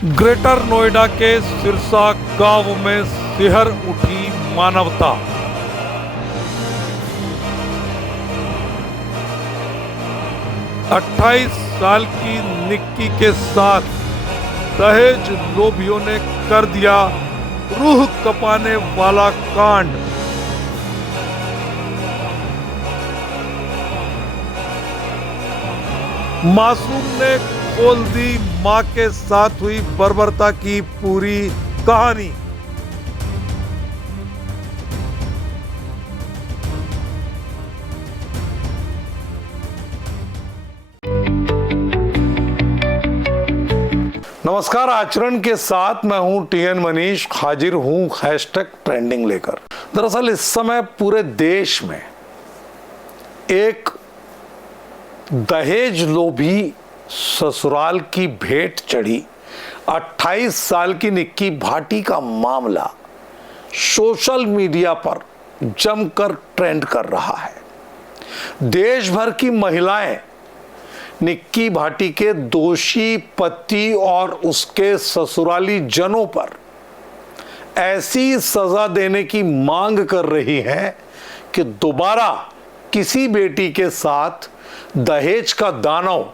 Greater Noida के सिरसा गांव में सिहर उठी मानवता। अट्ठाईस साल की निक्की के साथ दहेज लोभियों ने कर दिया रूह कपाने वाला कांड। मासूम ने खोल दी मां के साथ हुई बर्बरता की पूरी कहानी। नमस्कार, आचरण के साथ मैं हूं टीएन मनीष, हाजिर हूं हैशटैग ट्रेंडिंग लेकर। दरअसल इस समय पूरे देश में एक दहेज लोभी ससुराल की भेंट चढ़ी 28 साल की निक्की भाटी का मामला सोशल मीडिया पर जमकर ट्रेंड कर रहा है। देश भर की महिलाएं निक्की भाटी के दोषी पति और उसके ससुराली जनों पर ऐसी सजा देने की मांग कर रही हैं कि दोबारा किसी बेटी के साथ दहेज का दानव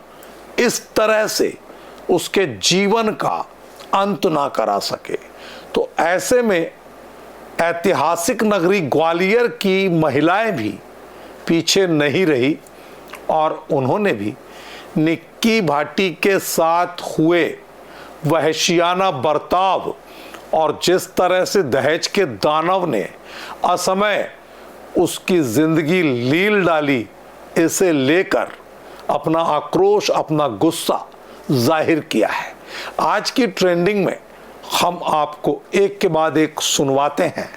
इस तरह से उसके जीवन का अंत ना करा सके। तो ऐसे में ऐतिहासिक नगरी ग्वालियर की महिलाएं भी पीछे नहीं रही और उन्होंने भी निक्की भाटी के साथ हुए वहशियाना बर्ताव और जिस तरह से दहेज के दानव ने असमय उसकी जिंदगी लील डाली, इसे लेकर अपना आक्रोश, अपना गुस्सा जाहिर किया है। आज की ट्रेंडिंग में हम आपको एक के बाद एक सुनवाते हैं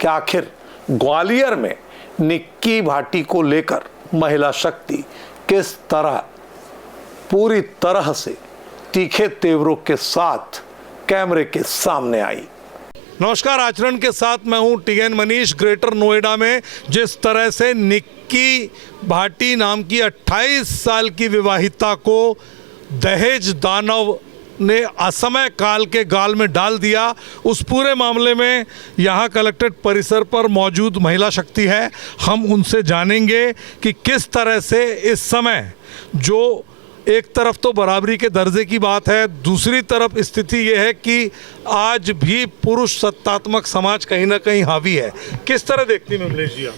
कि आखिर ग्वालियर में निक्की भाटी को लेकर महिला शक्ति किस तरह पूरी तरह से तीखे तेवरों के साथ कैमरे के सामने आई। नमस्कार, आचरण के साथ मैं हूं टीएन मनीष। ग्रेटर नोएडा में जिस तरह से निक्की भाटी नाम की 28 साल की विवाहिता को दहेज दानव ने असमय काल के गाल में डाल दिया, उस पूरे मामले में यहाँ कलेक्ट्रेट परिसर पर मौजूद महिला शक्ति है। हम उनसे जानेंगे कि किस तरह से इस समय जो एक तरफ तो बराबरी के दर्जे की बात है, दूसरी तरफ स्थिति यह है कि आज भी पुरुष सत्तात्मक समाज कहीं ना कहीं हावी है। किस तरह देखती हैं मिमलेश जी आप?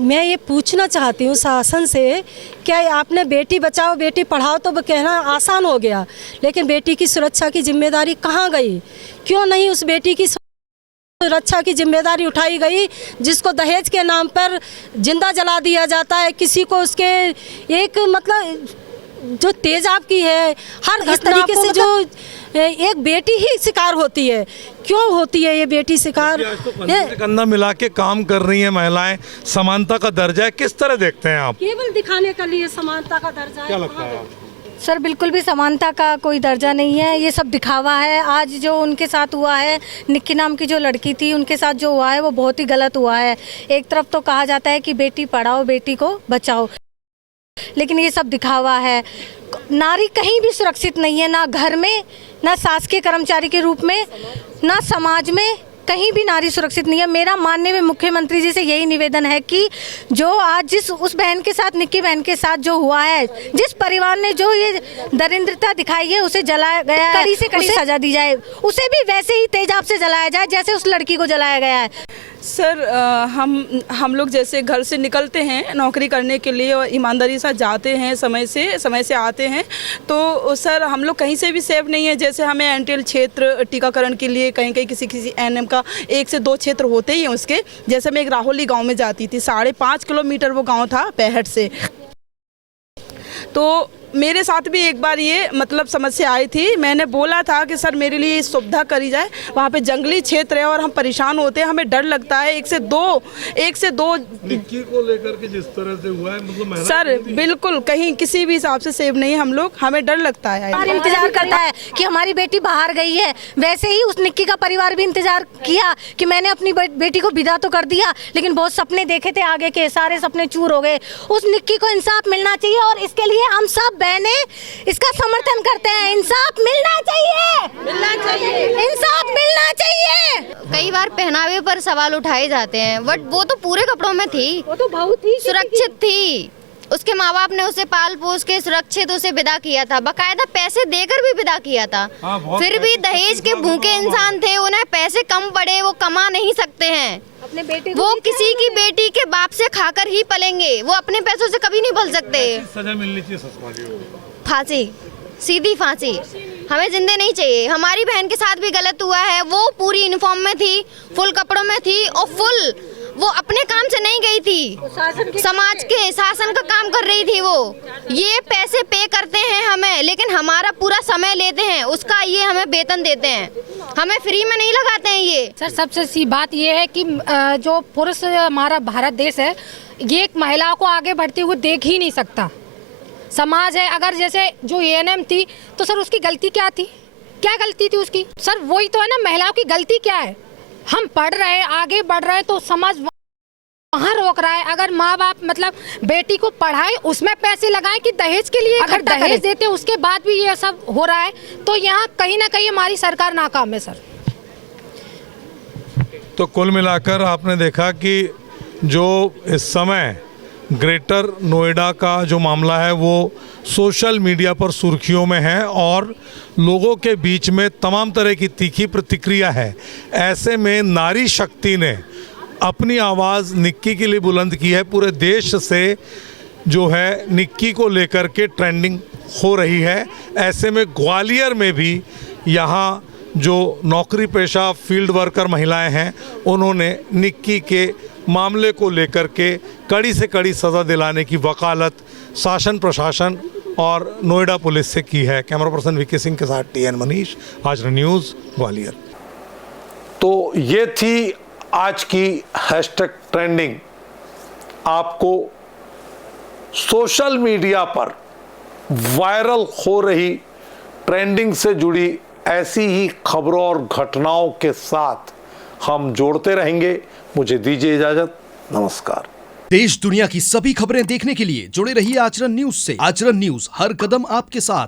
मैं ये पूछना चाहती हूँ शासन से, क्या आपने बेटी बचाओ बेटी पढ़ाओ तो कहना आसान हो गया, लेकिन बेटी की सुरक्षा की जिम्मेदारी कहाँ गई? क्यों नहीं उस बेटी की सुरक्षा की जिम्मेदारी उठाई गई जिसको दहेज के नाम पर जिंदा जला दिया जाता है? किसी को उसके एक मतलब जो तेजाब की है, हर इस तरीके से जो एक बेटी ही शिकार होती है। क्यों होती है ये बेटी शिकार? तो कंधे से कंधा मिला के काम कर रही हैं महिलाएं, समानता का दर्जा है, किस तरह देखते हैं आप? केवल दिखाने के लिए समानता का दर्जा है। क्या लगता है? सर बिल्कुल भी समानता का कोई दर्जा नहीं है, ये सब दिखावा है। आज जो उनके साथ हुआ है, निक्की नाम की जो लड़की थी उनके साथ जो हुआ है वो बहुत ही गलत हुआ है। एक तरफ तो कहा जाता है कि बेटी पढ़ाओ बेटी को बचाओ, लेकिन ये सब दिखावा है। नारी कहीं भी सुरक्षित नहीं है, ना घर में, ना शासकीय कर्मचारी के रूप में, ना समाज में, कहीं भी नारी सुरक्षित नहीं है। मेरा मानने में मुख्यमंत्री जी से यही निवेदन है कि जो आज जिस उस बहन के साथ, निक्की बहन के साथ जो हुआ है, जिस परिवार ने जो ये दरिद्रता दिखाई है, उसे जलाया गया है, कड़ी से कड़ी सजा दी जाए, उसे भी वैसे ही तेजाब से जलाया जाए जैसे उस लड़की को जलाया गया है। सर हम लोग जैसे घर से निकलते हैं नौकरी करने के लिए और ईमानदारी के साथ जाते हैं, समय से आते हैं, तो सर हम लोग कहीं से भी सेफ नहीं है। जैसे हमें एंटीएल क्षेत्र टीकाकरण के लिए कहीं किसी एनएम का 1 से 2 क्षेत्र होते ही हैं उसके। जैसे मैं एक राहोली गांव में जाती थी, 5.5 किलोमीटर वो गांव था पैहट से। तो मेरे साथ भी एक बार ये मतलब समस्या आई थी। मैंने बोला था कि सर मेरे लिए सुविधा करी जाए, वहाँ पे जंगली क्षेत्र है और हम परेशान होते हैं, हमें डर लगता है। 1 से 2 निक्की को लेकर के जिस तरह से हुआ है, मतलब सर बिल्कुल कहीं किसी भी हिसाब से सेव नहीं हम लोग, हमें डर लगता है। इंतजार करता है कि हमारी बेटी बाहर गई है, वैसे ही उस निक्की का परिवार भी इंतजार किया कि मैंने अपनी बेटी को विदा तो कर दिया, लेकिन बहुत सपने देखे थे, आगे के सारे सपने चूर हो गए। उस निक्की को इंसाफ मिलना चाहिए और इसके लिए हम सब बहनें इसका समर्थन करते हैं। इंसाफ मिलना चाहिए, मिलना पहनावे पर सवाल उठाए जाते हैं, बट वो तो पूरे कपड़ों में थी, वो तो बहुत ही सुरक्षित थी। उसके माँ बाप ने उसे पाल पोस के सुरक्षित उसे विदा किया था, बकायदा पैसे देकर भी विदा किया था। फिर भी दहेज के भूखे इंसान थे, उन्हें पैसे कम पड़े, वो कमा नहीं सकते हैं। अपने बेटे वो किसी की बेटी के बाप से खाकर ही पलेंगे, वो अपने पैसों से कभी नहीं पल सकते। सजा मिलनी चाहिए ससुरालियों को। फांसी, सीधी फांसी, हमें जिंदे नहीं चाहिए। हमारी बहन के साथ भी गलत हुआ है, वो पूरी यूनिफॉर्म में थी, फुल कपड़ों में थी और फुल वो अपने काम से नहीं गई थी, समाज के शासन का काम कर रही थी। वो ये पैसे पे करते हैं हमें, लेकिन हमारा पूरा समय लेते हैं, उसका ये हमें वेतन देते हैं, हमें फ्री में नहीं लगाते हैं ये। सर सबसे सी बात ये है कि जो पुरुष हमारा भारत देश है, ये एक महिला को आगे बढ़ते हुए देख ही नहीं सकता। समाज है, अगर जैसे जो एएनएम थी तो सर उसकी गलती क्या थी, क्या गलती थी उसकी? सर वही तो है ना, महिलाओं की गलती क्या है? हम पढ़ रहे हैं, आगे बढ़ रहे हैं तो समाज वहाँ रोक रहा है। अगर माँ बाप मतलब बेटी को पढ़ाए, उसमें पैसे लगाएं कि दहेज के लिए, अगर दहेज देते उसके बाद भी ये सब हो रहा है तो यहाँ कहीं ना कहीं हमारी सरकार नाकाम है सर। तो कुल मिलाकर आपने देखा कि जो इस समय ग्रेटर नोएडा का जो मामला है वो सोशल मीडिया पर सुर्खियों में है और लोगों के बीच में तमाम तरह की तीखी प्रतिक्रिया है। ऐसे में नारी शक्ति ने अपनी आवाज़ निक्की के लिए बुलंद की है। पूरे देश से जो है निक्की को लेकर के ट्रेंडिंग हो रही है। ऐसे में ग्वालियर में भी यहाँ जो नौकरी पेशा फील्ड वर्कर महिलाएं हैं, उन्होंने निक्की के मामले को लेकर के कड़ी से कड़ी सज़ा दिलाने की वकालत शासन प्रशासन और नोएडा पुलिस से की है। कैमरा पर्सन विकी सिंह के साथ टीएन मनीष, आज न्यूज़, ग्वालियर। तो ये थी आज की हैशटैग ट्रेंडिंग। आपको सोशल मीडिया पर वायरल हो रही ट्रेंडिंग से जुड़ी ऐसी ही खबरों और घटनाओं के साथ हम जोड़ते रहेंगे। मुझे दीजिए इजाजत, नमस्कार। देश दुनिया की सभी खबरें देखने के लिए जुड़े रहिए आचरण न्यूज से। आचरण न्यूज, हर कदम आपके साथ।